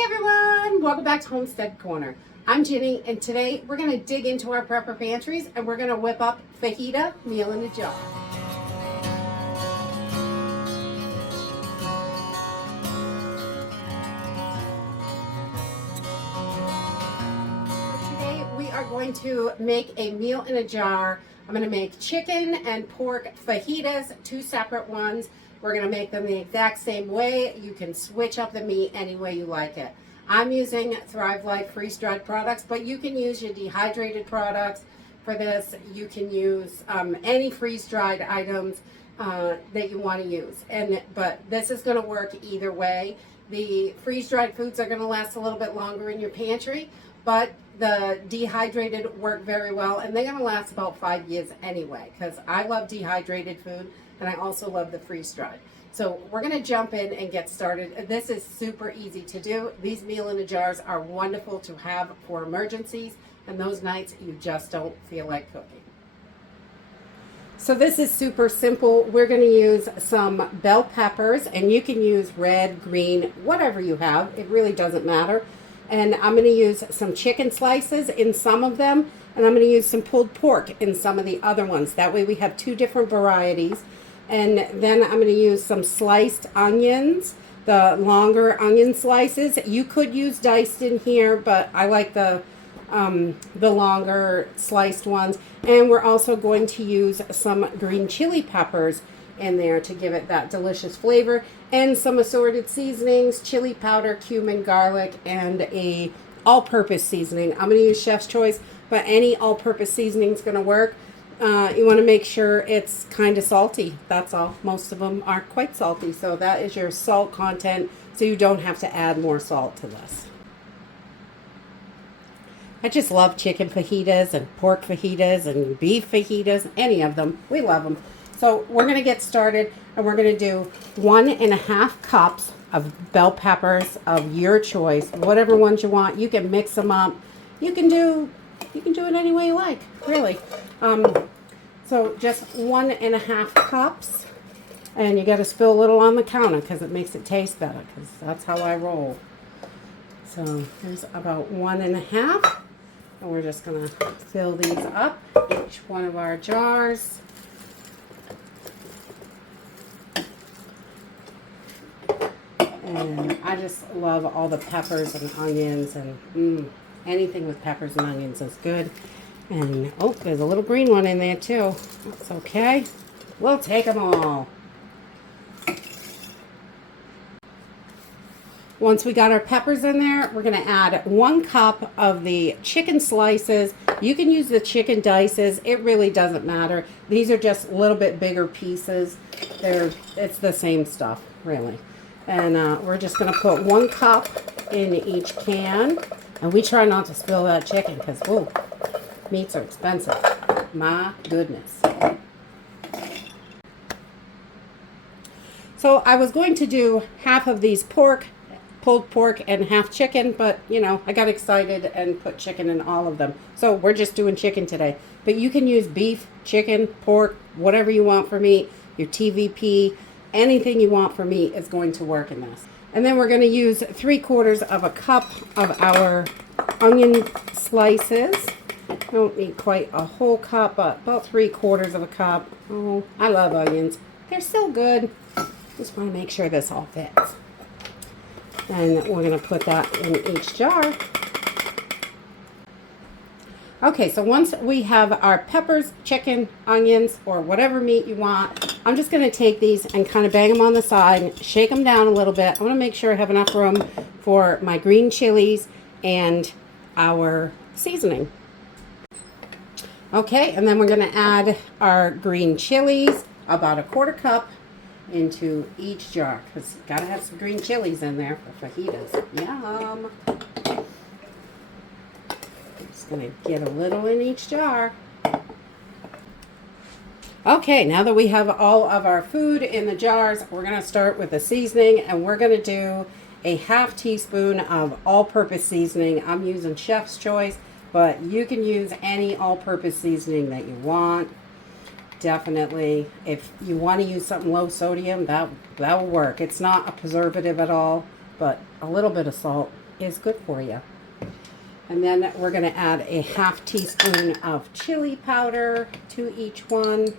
Hey everyone, welcome back to Homestead Corner. I'm Ginny, and today we're going to dig into our prepper pantries and we're going to whip up fajita meal in a jar. Today we are going to make a meal in a jar. I'm going to make chicken and pork fajitas, two separate ones. We're going to make them the exact same way. You can switch up the meat any way you like it. I'm using Thrive Life freeze-dried products, but you can use your dehydrated products for this. You can use any freeze-dried items that you want to use. But this is going to work either way. The freeze-dried foods are going to last a little bit longer in your pantry, but the dehydrated work very well, and they're going to last about 5 years anyway, because I love dehydrated food and I also love the freeze-dried. So we're going to jump in and get started. This is super easy to do. These meal in a jars are wonderful to have for emergencies and those nights you just don't feel like cooking. So this is super simple. We're going to use some bell peppers, and you can use red, green, whatever you have. It really doesn't matter. And I'm going to use some chicken slices in some of them, and I'm going to use some pulled pork in some of the other ones. That way we have two different varieties. And then I'm going to use some sliced onions, the longer onion slices. You could use diced in here, but I like the longer sliced ones. And we're also going to use some green chili peppers in there to give it that delicious flavor, and some assorted seasonings, chili powder, cumin, garlic, and a all-purpose seasoning. I'm going to use Chef's Choice, but any all-purpose seasoning is going to work. You want to make sure it's kind of salty. That's all. Most of them are quite salty, so that is your salt content, so you don't have to add more salt to this. I just love chicken fajitas and pork fajitas and beef fajitas, any of them. We love them. So we're going to get started, and we're going to do 1.5 cups of bell peppers of your choice, whatever ones you want. You can mix them up. You can do it any way you like, really. So just 1.5 cups, and you got to spill a little on the counter because it makes it taste better, because that's how I roll. So here's about 1.5, and we're just going to fill these up, each one of our jars. And I just love all the peppers and onions, and anything with peppers and onions is good. And oh, there's a little green one in there too. That's okay. We'll take them all. Once we got our peppers in there, we're going to add 1 cup of the chicken slices. You can use the chicken dices. It really doesn't matter. These are just a little bit bigger pieces. It's the same stuff, really. And we're just going to put 1 cup in each can. And we try not to spill that chicken because, whoa, meats are expensive. My goodness. So I was going to do half of these pulled pork, and half chicken, but you know, I got excited and put chicken in all of them. So we're just doing chicken today. But you can use beef, chicken, pork, whatever you want for meat, your TVP, anything you want for meat is going to work in this. And then we're going to use 3/4 of a cup of our onion slices. Don't need quite a whole cup, but about 3/4 of a cup. Oh, I love onions. They're so good. Just want to make sure this all fits. And we're going to put that in each jar. Okay, so once we have our peppers, chicken, onions, or whatever meat you want, I'm just going to take these and kind of bang them on the side, shake them down a little bit. I want to make sure I have enough room for my green chilies and our seasoning. Okay, and then we're going to add our green chilies, about 1/4 cup, into each jar, because you gotta have some green chilies in there for fajitas. Yum! Just gonna get a little in each jar. Okay, now that we have all of our food in the jars, we're gonna start with the seasoning, and we're gonna do a 1/2 teaspoon of all-purpose seasoning. I'm using Chef's Choice, but you can use any all-purpose seasoning that you want. Definitely, if you want to use something low sodium, that will work. It's not a preservative at all, but a little bit of salt is good for you. And then we're going to add a half teaspoon of chili powder to each one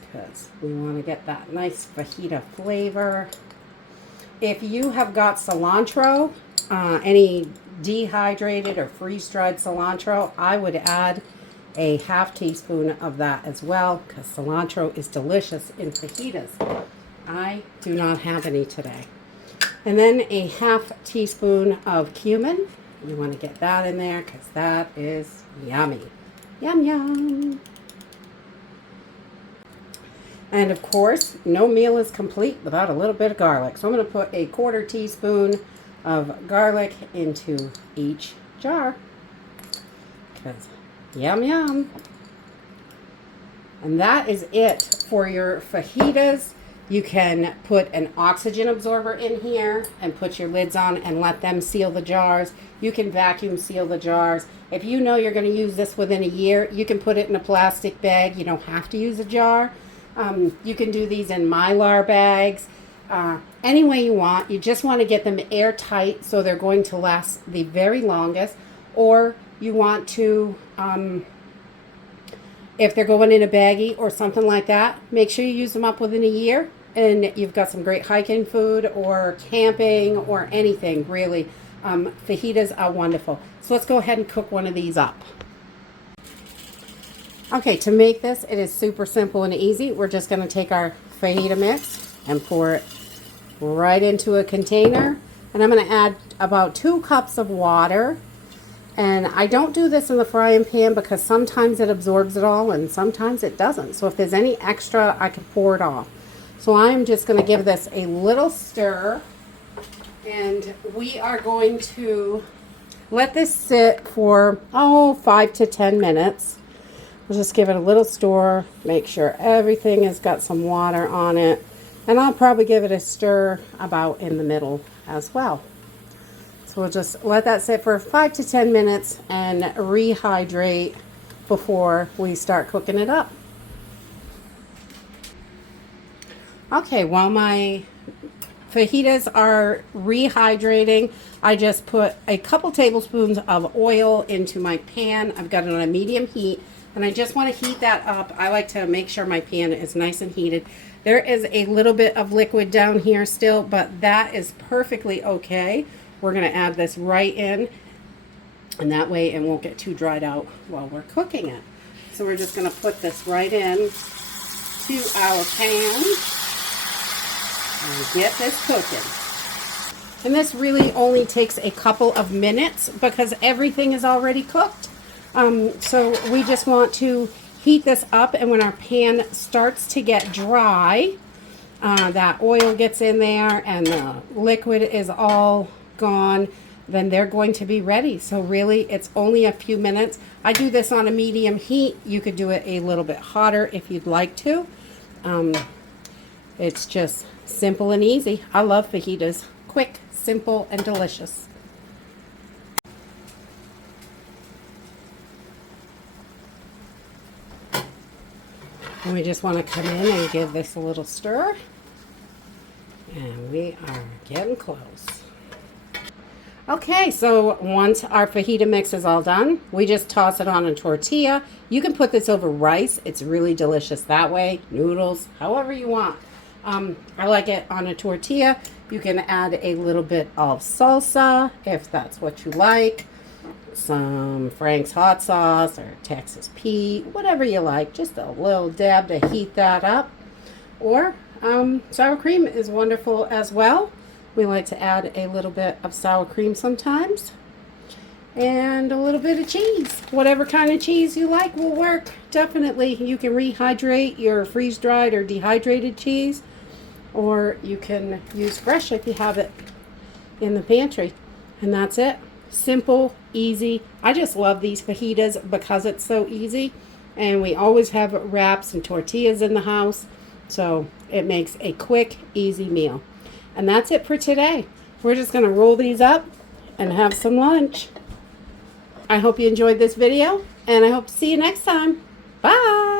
because we want to get that nice fajita flavor. If you have got cilantro, any dehydrated or freeze-dried cilantro, I would add a half teaspoon of that as well because cilantro is delicious in fajitas. I do not have any today. And then a half teaspoon of cumin. You want to get that in there because that is yummy. Yum, yum. And of course, no meal is complete without a little bit of garlic. So I'm going to put a 1/4 teaspoon of garlic into each jar. Because yum, yum. And that is it for your fajitas. You can put an oxygen absorber in here and put your lids on and let them seal the jars. You can vacuum seal the jars. If you know you're going to use this within a year, you can put it in a plastic bag. You don't have to use a jar. You can do these in Mylar bags. Any way you want. You just want to get them airtight so they're going to last the very longest. Or you want to, if they're going in a baggie or something like that, make sure you use them up within a year. And you've got some great hiking food or camping or anything, really. Fajitas are wonderful. So let's go ahead and cook one of these up. Okay, to make this, it is super simple and easy. We're just going to take our fajita mix and pour it right into a container. And I'm going to add about 2 cups of water. And I don't do this in the frying pan because sometimes it absorbs it all and sometimes it doesn't. So if there's any extra, I can pour it off. So I'm just going to give this a little stir. And we are going to let this sit for, 5 to 10 minutes. We'll just give it a little stir, make sure everything has got some water on it. And I'll probably give it a stir about in the middle as well. So we'll just let that sit for 5 to 10 minutes and rehydrate before we start cooking it up. Okay, while my fajitas are rehydrating, I just put a couple tablespoons of oil into my pan. I've got it on a medium heat, and I just want to heat that up. I like to make sure my pan is nice and heated. There is a little bit of liquid down here still, but that is perfectly okay. We're going to add this right in, and that way it won't get too dried out while we're cooking it. So we're just going to put this right in to our pan and get this cooking. And this really only takes a couple of minutes because everything is already cooked. So we just want to heat this up, and when our pan starts to get dry, that oil gets in there and the liquid is all gone, then they're going to be ready. So really, it's only a few minutes. I do this on a medium heat. You could do it a little bit hotter if you'd like to. It's just simple and easy. I love fajitas. Quick, simple, and delicious. And we just want to come in and give this a little stir. And we are getting close. Okay, so once our fajita mix is all done, we just toss it on a tortilla. You can put this over rice. It's really delicious that way. Noodles, however you want. I like it on a tortilla. You can add a little bit of salsa if that's what you like. Some Frank's hot sauce or Texas Pete, whatever you like. Just a little dab to heat that up. Or sour cream is wonderful as well. We like to add a little bit of sour cream sometimes. And a little bit of cheese. Whatever kind of cheese you like will work. Definitely, you can rehydrate your freeze-dried or dehydrated cheese. Or you can use fresh if you have it in the pantry. And that's it. Simple, easy. I just love these fajitas because it's so easy. And we always have wraps and tortillas in the house. So it makes a quick, easy meal. And that's it for today. We're just going to roll these up and have some lunch. I hope you enjoyed this video, and I hope to see you next time. Bye!